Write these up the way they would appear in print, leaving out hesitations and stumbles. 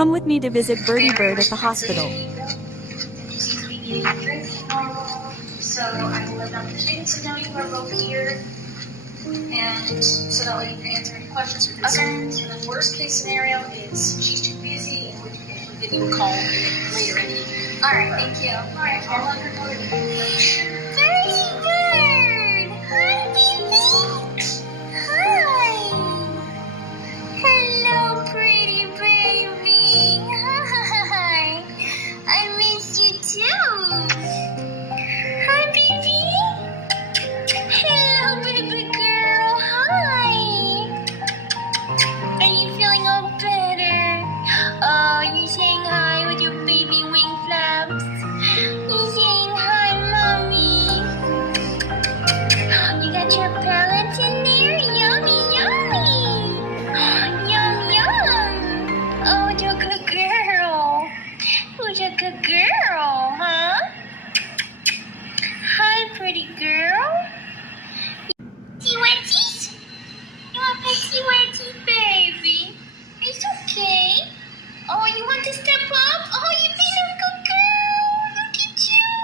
Come with me to visit Birdie Bird at the hospital. So I will let them think, so now you are both here. And so that way you can answer any questions or concerns. And the worst case scenario is she's too busy and we can give you a call later in the evening. Alright, thank you. Alright, I'll let her know to Birdie Bird! Hi, baby! Hi! Hello, pretty baby! Hi! I miss you too! Hi, baby! Hello, baby girl! Hi! Are you feeling all better? Oh, you're saying hi with your baby wing flaps. You're saying hi, mommy. You got your pellets in there? Yummy, yummy. Yum, yum. Oh, you're a good girl. Who's a good girl, huh? Hi, pretty girl. Petty wetties? You want petty wetties, baby? It's okay. Oh, you want to step up? Oh, you've been a good girl. Look at you.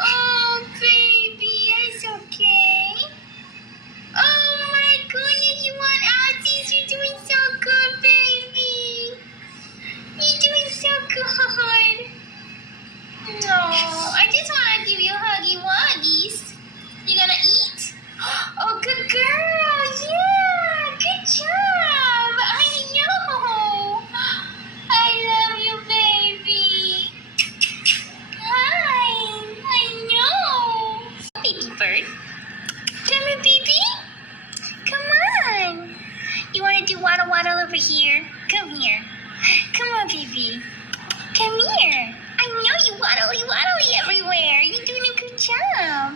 Oh, baby, it's okay. Oh, my goodness, you want Aussies? You're doing so good, baby. You're doing so good. No, I just want to give you huggy wuggies. You gonna eat? Oh, good girl. Yeah, good job. I know. I love you, baby. Hi. I know. Baby bird. Come here, baby. Come on. You want to do waddle waddle over here? Come here. Come on, baby. Come here. I know you waddly everywhere. You're doing a good job.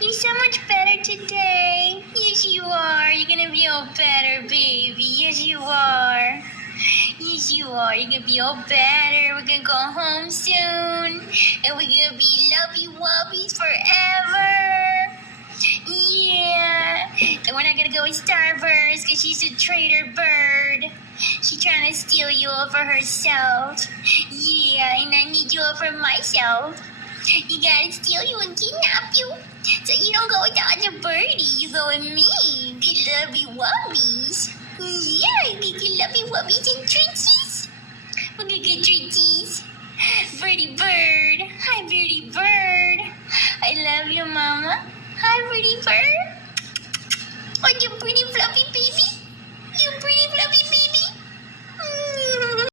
You're so much better today. Yes, you are. You're going to be all better, baby. Yes, you are. Yes, you are. You're going to be all better. We're going to go home soon. And we're going to be lovey wubbies forever. Yeah. And we're not going to go with Starburst because she's a traitor bird. She's trying to steal you all for herself. Yeah, and I need you all for myself. You gotta steal you and kidnap you. So you don't go with the other birdie. You go with me. Get lovey wubbies. Yeah, you get lovey wubbies and treaties. We're gonna get treaties. Birdie bird. Hi, birdie bird. I love you, mama. Hi, birdie bird. Oh, you pretty fluffy baby.